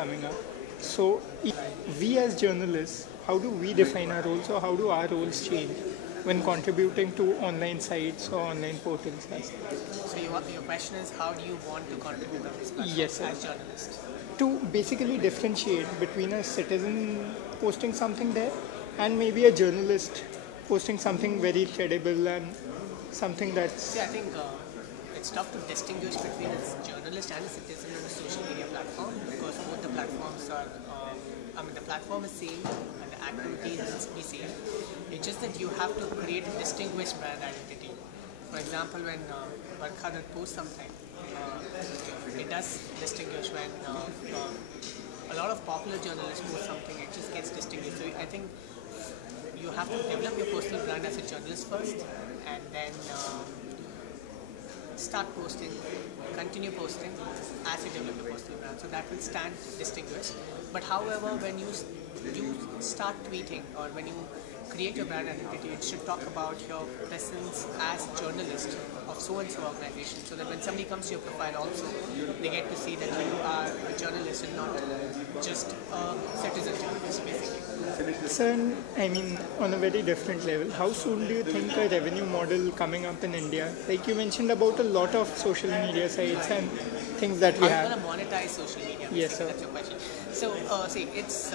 coming up. So, we as journalists, how do we define our roles, or how do our roles change when contributing to online sites or online portals? So your question is, how do you want to contribute on this platform Yes, sir. as journalists? To basically differentiate between a citizen posting something there and maybe a journalist posting something very credible and something that's See, I think it's tough to distinguish between a journalist and a citizen on a social media platform because both the platforms are, the platform is same and the activity is the same. It's just that you have to create a distinguished brand identity. For example, when Barkhadat posts something, it does distinguish. When a lot of popular journalists post something, it just gets distinguished. So I think you have to develop your personal brand as a journalist first, and then start posting, continue posting as you develop your personal brand. So that will stand distinguished. But however, when you start tweeting or when you create your brand identity, it should talk about your presence as journalist of so and so organization, so that when somebody comes to your profile also, they get to see that you are a journalist and not just a citizen journalist, basically. So, I mean, on a very different level, how soon do you think a revenue model coming up in India? Like you mentioned about a lot of social media sites and things that we How are you have. going to monetize social media? Yes, sir. That's your question. So, see, it's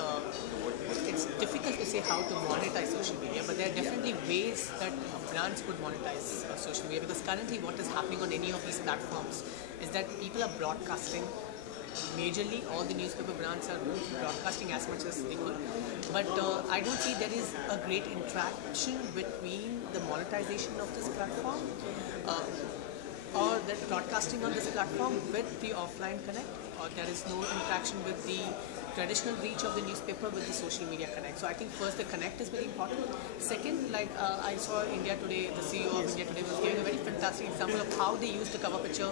difficult to say how to monetize social media, but there are definitely ways that brands could monetize social media, because currently what is happening on any of these platforms is that people are broadcasting. Majorly, all the newspaper brands are broadcasting as much as they could, but I don't see there is a great interaction between the monetization of this platform or the broadcasting on this platform with the offline connect, or there is no interaction with the traditional reach of the newspaper with the social media connect. So I think first the connect is very important. Second, like I saw India Today, the CEO of India Today was giving a very fantastic example of how they used the cover picture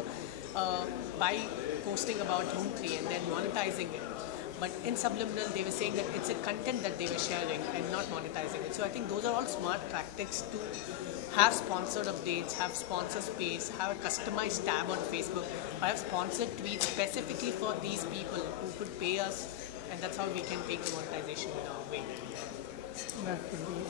by posting about Room 3 and then monetizing it. But in subliminal, they were saying that it's a content that they were sharing and not monetizing it. So I think those are all smart tactics to have sponsored updates, have sponsor space, have a customized tab on Facebook, or have sponsored tweets specifically for these people who could pay us, and that's how we can take the monetization way. That would be